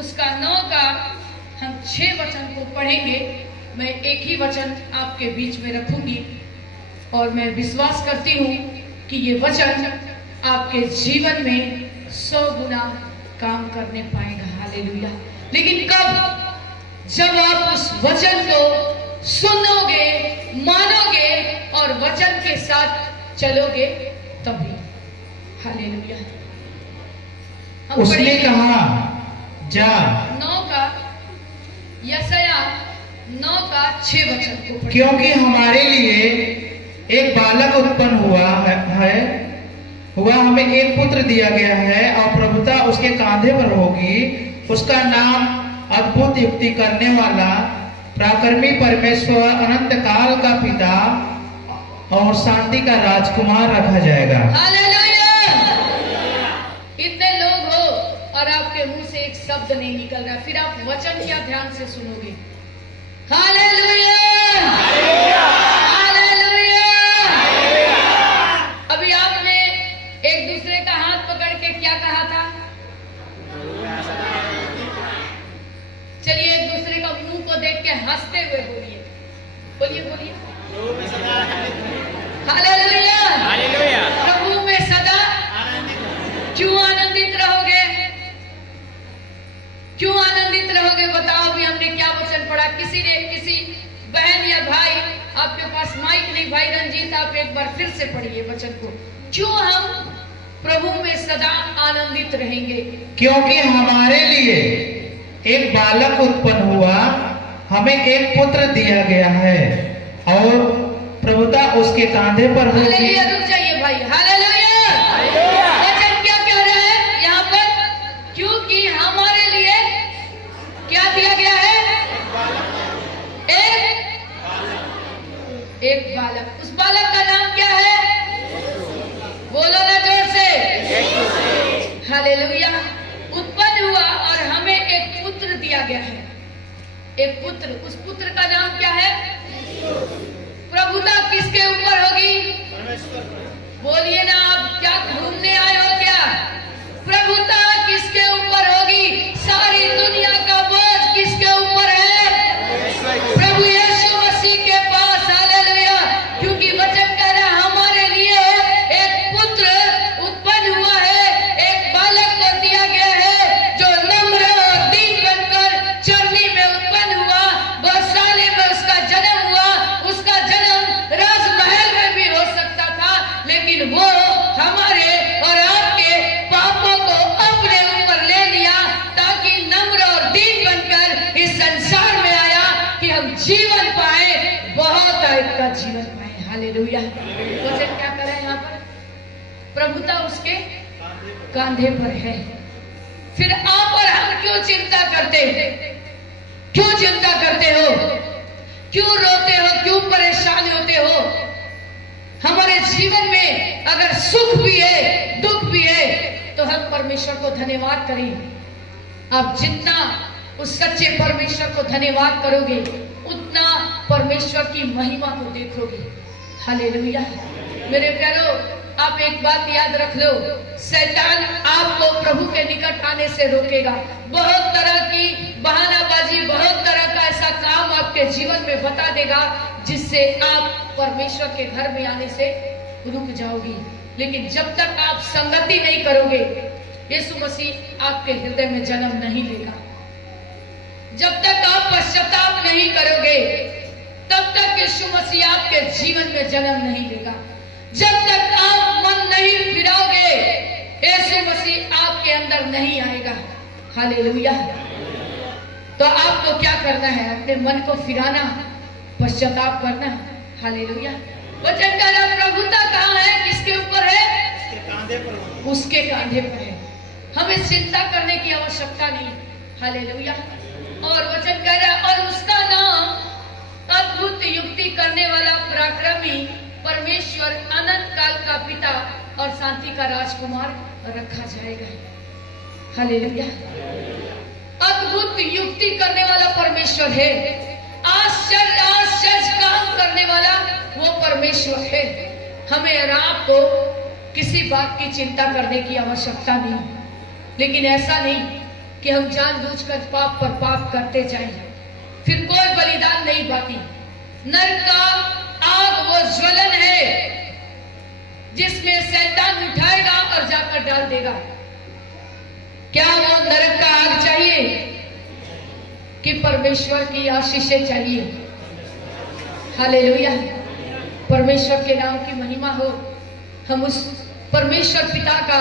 उसका 9 का हम 6 वचन को पढ़ेंगे। मैं एक ही वचन आपके बीच में रखूंगी और मैं विश्वास करती हूँ कि ये वचन आपके जीवन में 100 गुना काम करने पाएगा। हालेलुया। लेकिन कब? जब आप उस वचन को सुनोगे, मानोगे और वचन के साथ चलोगे तभी। हालेलुया। उसने कहा जा। 9 का यशायाह 9 का 6 वचन को पढ़ें। क्योंकि हमारे लिए एक बालक उत्पन्न हुआ हमें एक पुत्र दिया गया है और प्रभुता उसके कांधे पर होगी। उसका नाम अद्भुत युक्ति करने वाला, पराक्रमी परमेश्वर, अनंत काल का पिता और शांति का राजकुमार रखा जाएगा। हालेलुया। इतने लोग हो और आपके मुंह से एक शब्द नहीं निकल रहा, फिर आप वचन क्या ध्यान से सुनोगे? हालेलुया। अभी आपने एक दूसरे का हाथ पकड़ के क्या कहा था? चलिए एक दूसरे का मुंह को देख के हंसते हुए बोलिए, बोलिए बोलिए। हालेलुया। प्रभु में सदा क्यों आनंदित रहोगे? क्यों आनंदित रहोगे? बताओ। अभी हमने क्या वचन पढ़ा? किसी बहन या भाई, आपके पास माइक नहीं, भाई रंजीत आप एक बार फिर से पढ़िए वचन को। क्यों हम प्रभु में सदा आनंदित रहेंगे? क्योंकि हमारे लिए एक बालक उत्पन्न हुआ, हमें एक पुत्र दिया गया है और प्रभुता उसके कांधे पर होगी। हालेलुया। रुक जाइए भाई। हालेलुया। वचन क्या कह रहा है यहाँ पर? क्योंकि हमारे लिए क्या दिया गया है? एक बालक। उस बालक का नाम क्या है? बोलो ना जोर से। हालेलुया। उत्पन्न हुआ और हमें एक पुत्र दिया गया है। एक पुत्र। उस पुत्र का नाम क्या है? प्रभुता किसके ऊपर होगी? बोलिए ना। आप क्या घूमने आए हो क्या? प्रभुता किसके ऊपर होगी? सारी दुनिया का बोझ किसके ऊपर है? प्रभु यीशु मसीह के पास। हालेलुया। क्योंकि वचन कह रहा है हमारे लिए एक पुत्र उत्पन्न हुआ है, एक बालक को दिया गया है जो नम्र और दीन बनकर चरनी में उत्पन्न हुआ। गौशाले में उसका जन्म हुआ। उसका जन्म राजमहल में भी हो सकता था, लेकिन वो हमारे और आपके पापों को अपने ऊपर ले लिया ताकि नम्र और दीन बनकर इस संसार में आया कि हम जीवन पाए, बहुत आयु का जीवन पाए। हालेलुया। वचन क्या कर रहा है यहाँ पर? प्रभुता उसके कांधे पर है। फिर आप और हम क्यों चिंता करते हैं? क्यों चिंता करते हो? क्यों रोते हो? क्यों परेशान होते हो? हमारे जीवन में अगर सुख भी है, दुख भी है, तो हम परमेश्वर को धन्यवाद करें। आप जितना उस सच्चे परमेश्वर को धन्यवाद करोगे, उतना परमेश्वर की महिमा को देखोगे। हालेलुया। मेरे प्यारो, आप एक बात याद रख लो, शैतान आपको प्रभु के निकट आने से रोकेगा। बहुत तरह की बहानाबाजी, बहुत तरह का ऐसा काम आपके जीवन में बता देगा जिससे आप परमेश्वर के घर में आने से रुक जाओगी। लेकिन जब तक आप संगति नहीं करोगे, यीशु मसीह आपके हृदय में जन्म नहीं लेगा। जब तक आप पश्चाताप नहीं करोगे, तब तक यीशु मसीह आपके जीवन में जन्म नहीं लेगा। जब तक आप मन नहीं फिराओगे, यीशु मसीह आपके अंदर नहीं आएगा। हालेलुया। तो आपको क्या करना है? अपने मन को फिराना, पश्चाताप करना। हालेलुया। वचन कह रहा प्रभुता कहाँ है? किसके ऊपर है? उसके कांधे पर है। हमें चिंता करने की आवश्यकता नहीं। हालेलुया। और वचन कह रहा और उसका नाम अद्भुत युक्ति करने वाला, पराक्रमी परमेश्वर, अनंत काल का पिता और शांति का राजकुमार रखा जाएगा। हालेलुया। अद्भुत युक्ति करने वाला परमेश्वर है। आश्चर्य आश्चर्य काम करने वाला वो परमेश्वर है। हमें और आपको किसी बात की चिंता करने की आवश्यकता नहीं। लेकिन ऐसा नहीं कि हम जानबूझकर पाप पर पाप करते जाएं, फिर कोई बलिदान नहीं बाकी। नरक का आग वो ज्वलन है जिसमें शैतान उठाएगा और जाकर डाल देगा। क्या वो नरक का आग चाहिए कि परमेश्वर की आशीषें चाहिए? हालेलुया, परमेश्वर के नाम की महिमा हो। हम उस परमेश्वर पिता का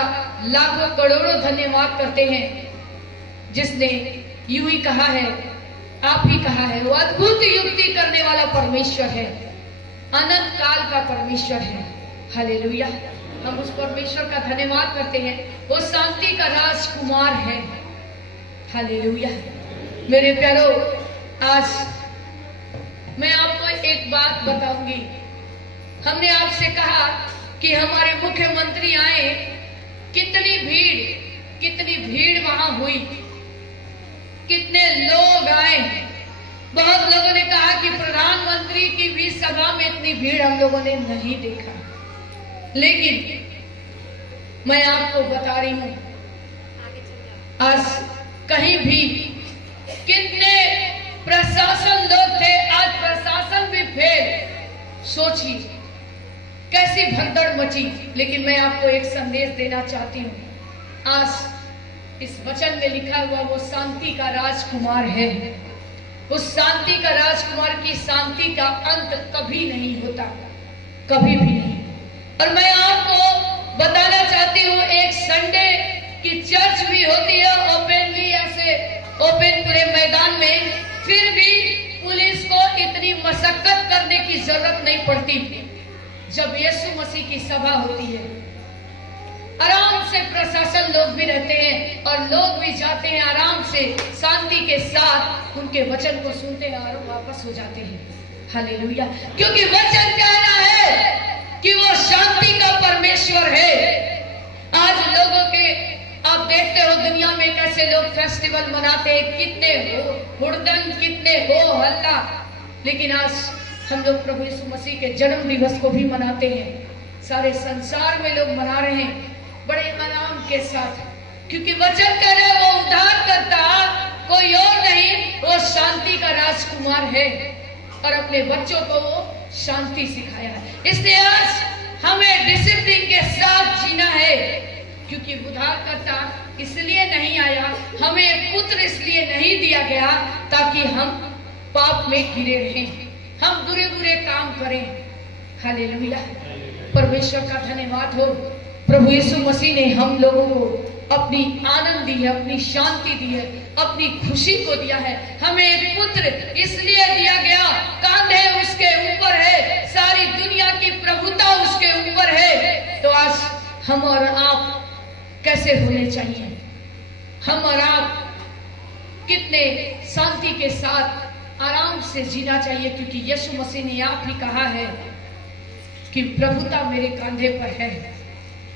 लाखों करोड़ों धन्यवाद करते हैं जिसने यूं ही कहा है, आप ही कहा है, वो अद्भुत युक्ति करने वाला परमेश्वर है, अनंत काल का परमेश्वर है। हालेलुया, हम उस परमेश्वर का धन्यवाद करते हैं। वो शांति का राजकुमार है। हालेलुया। मेरे प्यारो, आज मैं आपको एक बात बताऊंगी। हमने आपसे कहा कि हमारे मुख्यमंत्री आए, कितनी भीड़ वहां हुई, कितने लोग आए। बहुत लोगों ने कहा कि प्रधानमंत्री की भी सभा में इतनी भीड़ हम लोगों ने नहीं देखा। लेकिन मैं आपको बता रही हूं, आज कहीं भी कितने प्रशासन लोग थे, आज प्रशासन भी फेल। सोचिए कैसी भगदड़ मची। लेकिन मैं आपको एक संदेश देना चाहती हूं। आज इस वचन में लिखा हुआ वो शांति का राजकुमार है। उस शांति का राजकुमार की शांति का अंत कभी नहीं होता, कभी भी नहीं। और मैं आपको बताना चाहती हूँ, एक संडे की चर्च भी होती है ओपनली, ऐसे ओपन पूरे मैदान में, फिर भी पुलिस को इतनी मशक्कत करने की जरूरत नहीं पड़ती। जब यीशु मसीह की सभा होती है, आराम से प्रशासन लोग भी रहते हैं और लोग भी जाते हैं आराम से, शांति के साथ उनके वचन को सुनते हैं और वापस हो जाते हैं। हालेलुया, क्योंकि वचन कहना है कि वो शांति का परमेश्वर है। आज लोगों के, आप देखते हो दुनिया में कैसे लोग फेस्टिवल मनाते हैं, कितने हो हुड़दंग, कितने हो हल्ला। लेकिन आज हम लोग प्रभु यीशु मसीह के जन्म दिवस को भी मनाते हैं। सारे संसार में लोग मना रहे हैं बड़े आराम के साथ, क्योंकि वचन कह रहे वो उद्धार करता कोई और नहीं, वो शांति का राजकुमार है और अपने बच्चों को वो शांति सिखाया है। इसलिए आज हमें डिसिप्लिन के साथ जीना है, क्योंकि उद्धार करता इसलिए नहीं आया, हमें पुत्र इसलिए नहीं दिया गया ताकि हम पाप में घिरे रहें, हम बुरे बुरे काम करें। हालेलुया, परमेश्वर का धन्यवाद हो। प्रभु यीशु मसीह ने हम लोगों को अपनी आनंद दी है, अपनी शांति दी है, अपनी खुशी को दिया है। हमें एक पुत्र इसलिए दिया गया, कांधे उसके ऊपर है, सारी दुनिया की प्रभुता उसके ऊपर है। तो आज हम और आप कैसे होने चाहिए? हम और आप कितने शांति के साथ आराम से जीना चाहिए, क्योंकि यीशु मसीह ने आप ही कहा है कि प्रभुता मेरे कांधे पर है।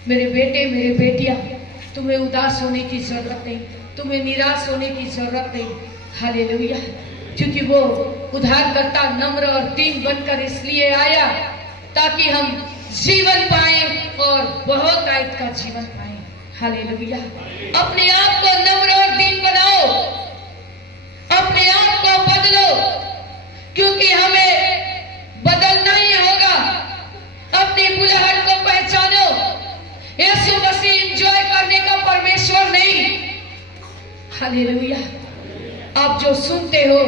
मेरे बेटे, मेरे बेटियां, तुम्हें उदास होने की जरूरत नहीं, तुम्हें निराश होने की जरूरत नहीं। हालेलुया, क्योंकि वो उद्धारकर्ता नम्र और दीन बनकर इसलिए आया ताकि हम जीवन पाए और बहुत आयत का जीवन पाए। हालेलुया, अपने आप को नम्र और दीन बनाओ, अपने आप को बदलो, क्योंकि हमें बदलना ही होगा। अपनी बुलाहट को पहचानो। यीशु मसीह एंजॉय करने का परमेश्वर नहीं। हालेलुया, आप जो सुनते हो